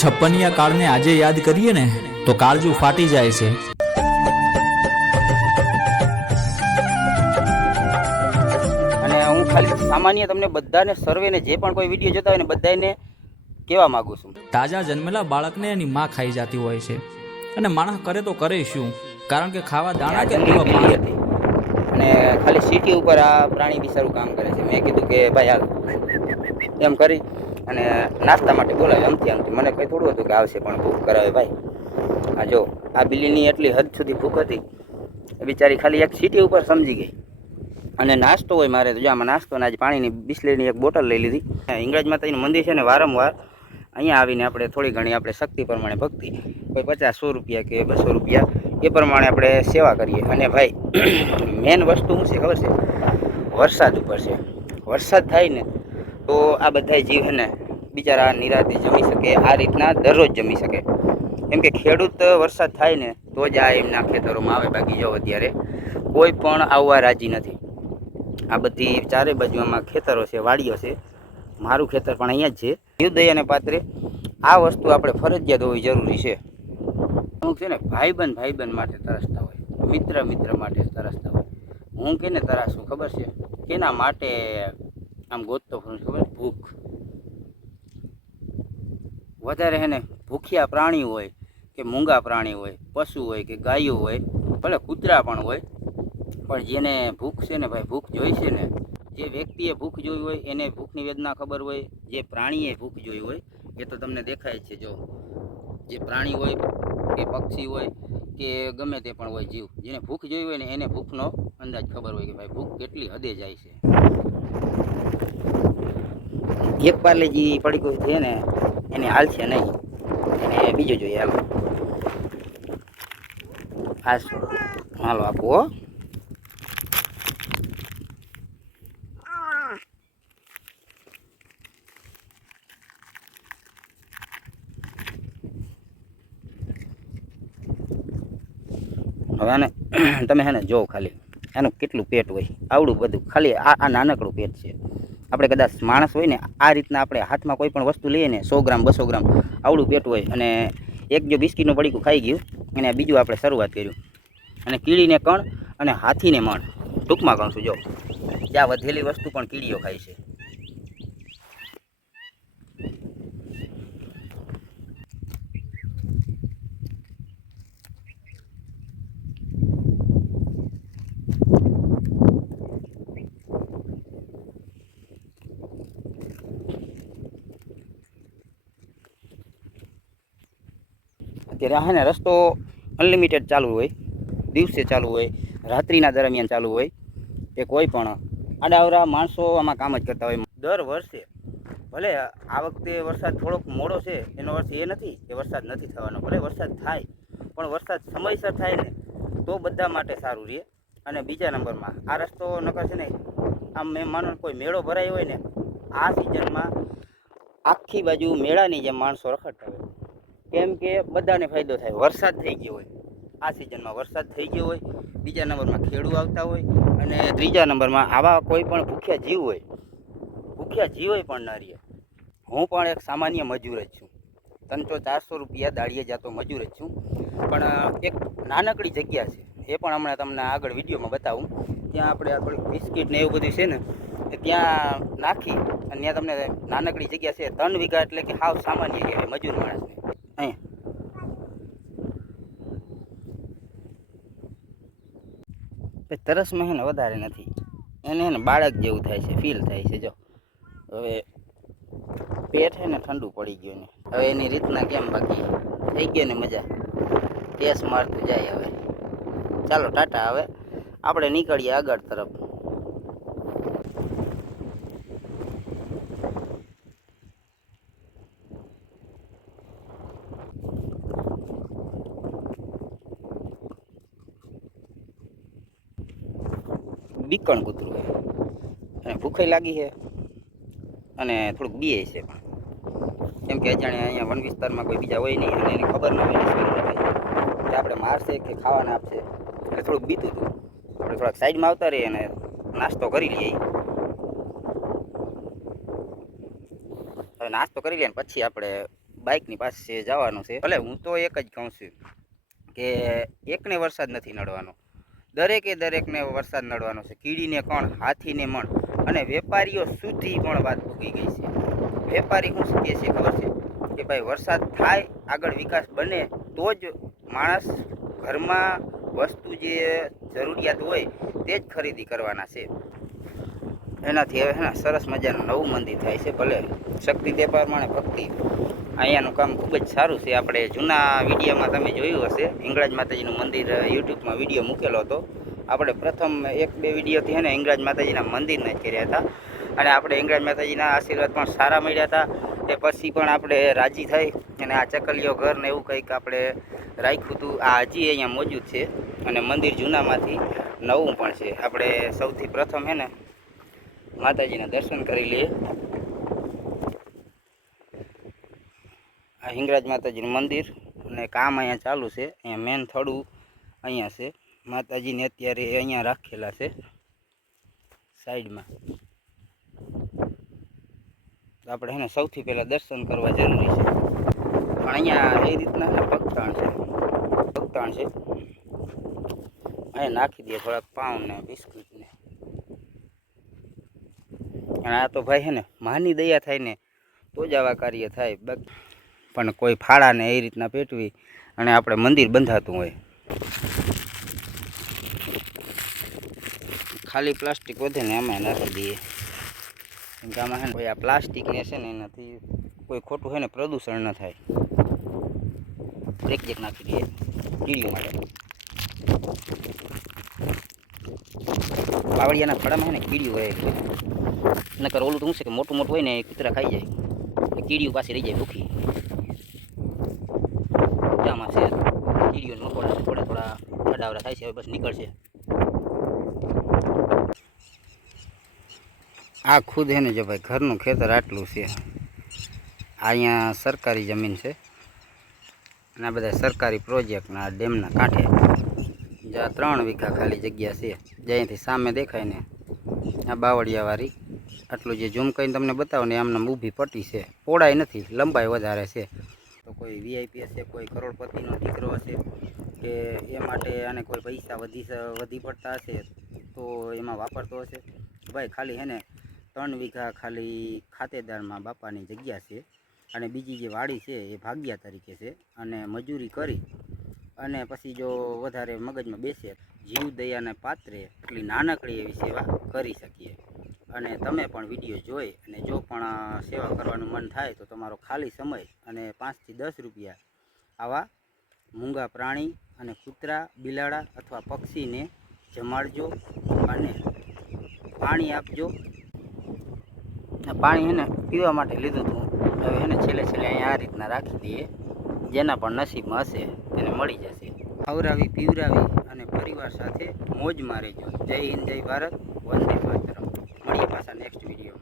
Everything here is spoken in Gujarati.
છપ્પનિયા કાળને આજે યાદ કરીએ ને તો કાળજું ફાટી જાય છે. અને હું ખાલી સામાન્ય તમને બધાને સર્વેને જે પણ કોઈ વિડીયો જોતા હોય ને બધાને કહેવા માંગુ છું, તાજા જન્મેલા બાળકને એની માં ખાઈ જતી હોય છે અને માણસ કરે તો કરે શું, કારણ કે ખાવા દાણા કે પીવા પાણી હતી. અને ખાલી સિટી ઉપર આ પ્રાણી બિચારું કામ કરે છે. મેં કીધું કે ભાઈ હાલ એમ કરી અને નાસ્તા માટે બોલાવે. આમથી મને કંઈ થોડું હતું કે આવશે, પણ ભૂખ કરાવે ભાઈ. આ જો આ બિલ્લીની એટલી હદ સુધી ભૂખ હતી, બિચારી ખાલી એક સિટી ઉપર સમજી ગઈ. અને નાસ્તો હોય મારે તો જો આમાં નાસ્તો ને આજે પાણીની બિસ્લેરીની એક બોટલ લઈ લીધી. હિંગળાજ માતાજીનું મંદિર છે ને, વારંવાર અહીંયા આવીને આપણે થોડી ઘણી આપણે શક્તિ પ્રમાણે ભક્તિ, કોઈ 50-100 રૂપિયા કે 200 રૂપિયા એ પ્રમાણે આપણે સેવા કરીએ. અને ભાઈ મેન વસ્તુ શું છે ખબર છે? વરસાદ ઉપર છે. વરસાદ થાય ને તો આ બધા જીવ છે ને બિચારા નિરાતે જમી શકે, આ રીતના દરરોજ જમી શકે. કેમ કે ખેડૂત વરસાદ થાય ને તો જ આ એમના ખેતરોમાં આવે. બાકી જો અત્યારે કોઈ પણ આવવા રાજી નથી. આ બધી ચારે બાજુ આમાં ખેતરો છે, વાડીઓ છે. મારું ખેતર પણ અહીંયા જ છે. જીવદયાને પાત્રે આ વસ્તુ આપણે ફરજિયાત હોવી જરૂરી છે. અમુક છે ને ભાઈબંધ માટે તરસતા હોય, મિત્ર માટે તરસતા હોય. હું કેને તરાસું ખબર છે? કેના માટે આમ ગોતતો ફરું ખબર? ભૂખ. વધારે હે ને ભૂખ્યા પ્રાણી હોય કે મૂંગા પ્રાણી હોય, પશુ હોય કે ગાયો હોય, ભલે કૂતરા પણ હોય, પણ જેને ભૂખ છે ને ભાઈ, ભૂખ જોઈ છે ને, જે વ્યક્તિએ ભૂખ જોઈ હોય એને ભૂખની વેદના ખબર હોય. જે પ્રાણીએ ભૂખ જોઈ હોય એ તો તમને દેખાય જ છે. જો જે પ્રાણી હોય કે પક્ષી હોય કે ગમે તે પણ હોય જીવ, જેને ભૂખ જોઈ હોય ને એને ભૂખનો અંદાજ ખબર હોય કે ભાઈ ભૂખ કેટલી હદે જાય છે. એક પાર્લેજી પડીકું છે ને એને હાલ છે નહીં, એને બીજું જોઈએ. હાલો આપો. હવે આને તમે હે ને જો ખાલી એનું કેટલું પેટ હોય, આવડું બધું ખાલી આ નાનકડું પેટ છે. આપણે કદાચ માણસ હોય ને આ રીતના આપણે હાથમાં કોઈ પણ વસ્તુ લઈએ ને 100 ગ્રામ 200 ગ્રામ આવડું પેટ હોય. અને એક જો બિસ્કીટનું પડીકું ખાઈ ગયું અને બીજું આપણે શરૂઆત કર્યું. અને કીડીને કણ અને હાથીને મણ, ટૂંકમાં કહું છું જો જ્યાં વધેલી વસ્તુ પણ કીડીઓ ખાય છે. અત્યારે આ ને રસ્તો અનલિમિટેડ ચાલુ હોય, દિવસે ચાલુ હોય, રાત્રિના દરમિયાન ચાલુ હોય. કે કોઈ પણ આડાવરા માણસો આમાં કામ જ કરતા હોય. દર વર્ષે ભલે આ વખતે વરસાદ થોડોક મોડો છે એનો અર્થ એ નથી કે વરસાદ નથી થવાનો. ભલે વરસાદ થાય પણ વરસાદ સમયસર થાય ને તો બધા માટે સારું રહે. અને બીજા નંબરમાં આ રસ્તો નકર છે ને આમ મેં માનો કોઈ મેળો ભરાયો હોય ને આ સિઝનમાં આખી બાજુ મેળાની જેમ માણસો રખડતા હોય. કેમ કે બધાને ફાયદો થાય. વરસાદ થઈ ગયો હોય, આ સિઝનમાં વરસાદ થઈ ગયો હોય. બીજા નંબરમાં ખેડૂ આવતા હોય. અને ત્રીજા નંબરમાં આવા કોઈ પણ ભૂખ્યા જીવ હોય પણ ન રહે. હું પણ એક સામાન્ય મજૂર જ છું. 300-400 રૂપિયા દાડીએ જતો મજૂર જ છું. પણ એક નાનકડી જગ્યા છે, એ પણ હમણાં તમને આગળ વિડીયોમાં બતાવું. ત્યાં આપણે થોડીક બિસ્કીટ ને એવું બધું છે ને ત્યાં નાખી અને ત્યાં તમને નાનકડી જગ્યા છે 3 વીઘા, એટલે કે હાવ સામાન્ય કહેવાય મજૂર માણસને. અહીંયા તરસમાં હે ને વધારે નથી, એને હે ને બાળક જેવું થાય છે, ફીલ થાય છે. જો હવે પેટ છે ને ઠંડુ પડી ગયું ને હવે એની રીતના કેમ બાકી થઈ ગયો ને મજા, ટેસ મારતું જાય. હવે ચાલો ટાટા, હવે આપણે નીકળીએ આગળ તરફ. બીકણ કૂતરું છે અને ભૂખે લાગી છે અને થોડુંક બીએ છે પણ. કેમ કે અજાણે અહીંયા વન વિસ્તારમાં કોઈ બીજા હોય નહીં અને એને ખબર ન હોય કે આપણે મારશે કે ખાવાના આપશે, એટલે થોડુંક બીતું હતું. આપણે થોડાક સાઈડમાં આવતા રહીએ અને નાસ્તો કરી લઈએ. હવે નાસ્તો કરી લઈએ ને પછી આપણે બાઇકની પાસે જવાનું છે. ભલે હું તો એક જ કહું છું કે એકને વરસાદ નથી નડવાનો, દરેકને વરસાદ નડવાનો છે. કીડીને કોણ, હાથીને મણ, અને વેપારીઓ સુધી પણ વાત ભૂગી ગઈ છે. વેપારી શું કહે છે ખબર છે કે ભાઈ વરસાદ થાય, આગળ વિકાસ બને તો જ માણસ ઘરમાં વસ્તુ જે જરૂરિયાત હોય તે જ ખરીદી કરવાના છે. એનાથી હવે ને સરસ મજાનું નવું મંદિર થાય છે. ભલે શક્તિ તે પ્રમાણે ભક્તિ. અહીંયાનું કામ ખૂબ જ સારું છે. આપણે જૂના વિડીયોમાં તમે જોયું હશે, હિંગળાજ માતાજીનું મંદિર યુટ્યુબમાં વિડીયો મૂકેલો હતો. આપણે પ્રથમ 1-2 વિડીયોથી છે ને હિંગળાજ માતાજીના મંદિરના જ કર્યા હતા, અને આપણે હિંગળાજ માતાજીના આશીર્વાદ પણ સારા મળ્યા હતા. એ પછી પણ આપણે રાજી થઈ અને આ ચકલીઓ ઘર ને એવું કંઈક આપણે રાખ્યું હતું. આ હજી અહીંયા મોજૂદ છે, અને મંદિર જૂનામાંથી નવું પણ છે. આપણે સૌથી પ્રથમ છે ને માતાજીના દર્શન કરી લઈએ. આ હિંગળાજ માતાજીનું મંદિર, અને કામ અહીંયા ચાલુ છે. અહીંયા મેન થડું અહીંયા છે. માતાજીને અત્યારે અહીંયા રાખેલા છે સાઈડમાં. આપણે છે ને સૌથી પહેલાં દર્શન કરવા જરૂરી છે. પણ અહીંયા એ રીતના ભક્તાણ છે. અહીંયા નાખી દઈએ થોડાક પાઉં ને બિસ્કુટ ને. અને આ તો ભાઈ છે ને માની દયા થાય ને તો જ આવા કાર્ય થાય. પણ કોઈ ફાળાને એ રીતના પેટવી અને આપણે મંદિર બંધાતું હોય. ખાલી પ્લાસ્ટિક વધે ને એમાં નાખી દઈએ. કેમ કે આમાં છે ને કોઈ આ પ્લાસ્ટિકને છે ને એનાથી કોઈ ખોટું છે ને પ્રદૂષણ ન થાય. બ્રેક નાખી દઈએ કીડીઓ માટે. બાવળિયાના ફળામાં છે ને કીડીઓ હોય, નકર ઓલું તો શું છે કે મોટું હોય ને એ કૂતરા ખાઈ જાય, કીડીઓ પાસે રહી જાય ભૂખી. આમાં છે કીડીઓ થોડા અડાવડા થાય છે. હવે બસ નીકળશે. આ ખુદ હે ને જો ભાઈ ઘરનું ખેતર આટલું છે. અહીંયા સરકારી જમીન છે, અને આ બધા સરકારી પ્રોજેક્ટના ડેમના કાંઠે જ્યાં 3 વીઘા ખાલી જગ્યા છે. જ્યાંથી સામે દેખાય ને આ બાવળિયાવાળી, આટલું જે ઝૂમ કરીને તમને બતાવો ને આમને ઊભી પટ્ટી છે. પહોળાઈ નથી, લંબાઈ વધારે છે. તો કોઈ વીઆઈપી હશે, કોઈ કરોડપતિનો દીકરો હશે કે એ માટે આને કોઈ પૈસા વધી પડતા હશે તો એમાં વાપરતો હશે. ભાઈ ખાલી હે ને 3 વીઘા ખાલી ખાતેદારમાં બાપાની જગ્યા છે, અને બીજી જે વાડી છે એ ભાગ્યા તરીકે છે. અને મજૂરી કરી અને પછી જો વધારે મગજમાં બેસે, જીવદયાને પાત્રે એટલી નાનકડી એવી સેવા કરી શકીએ. અને તમે પણ વિડીયો જોઈ અને જો પણ સેવા કરવાનું મન થાય તો તમારો ખાલી સમય અને 5 થી 10 રૂપિયા આવા મૂંગા પ્રાણી અને કૂતરા, બિલાડા અથવા પક્ષીને જમાડજો અને પાણી આપજો. પાણી એને પીવા માટે લીધું હતું, હવે એને છેલ્લે અહીંયા આ રીતના રાખી દઈએ. જેના પણ નસીબમાં હશે તેને મળી જશે. ખવડાવી પીવડાવી અને પરિવાર સાથે મોજમાં રહેજો. જય હિન્દ, જય ભારત, વંદે માતરમ. મળીએ પાછા નેક્સ્ટ વિડીયો.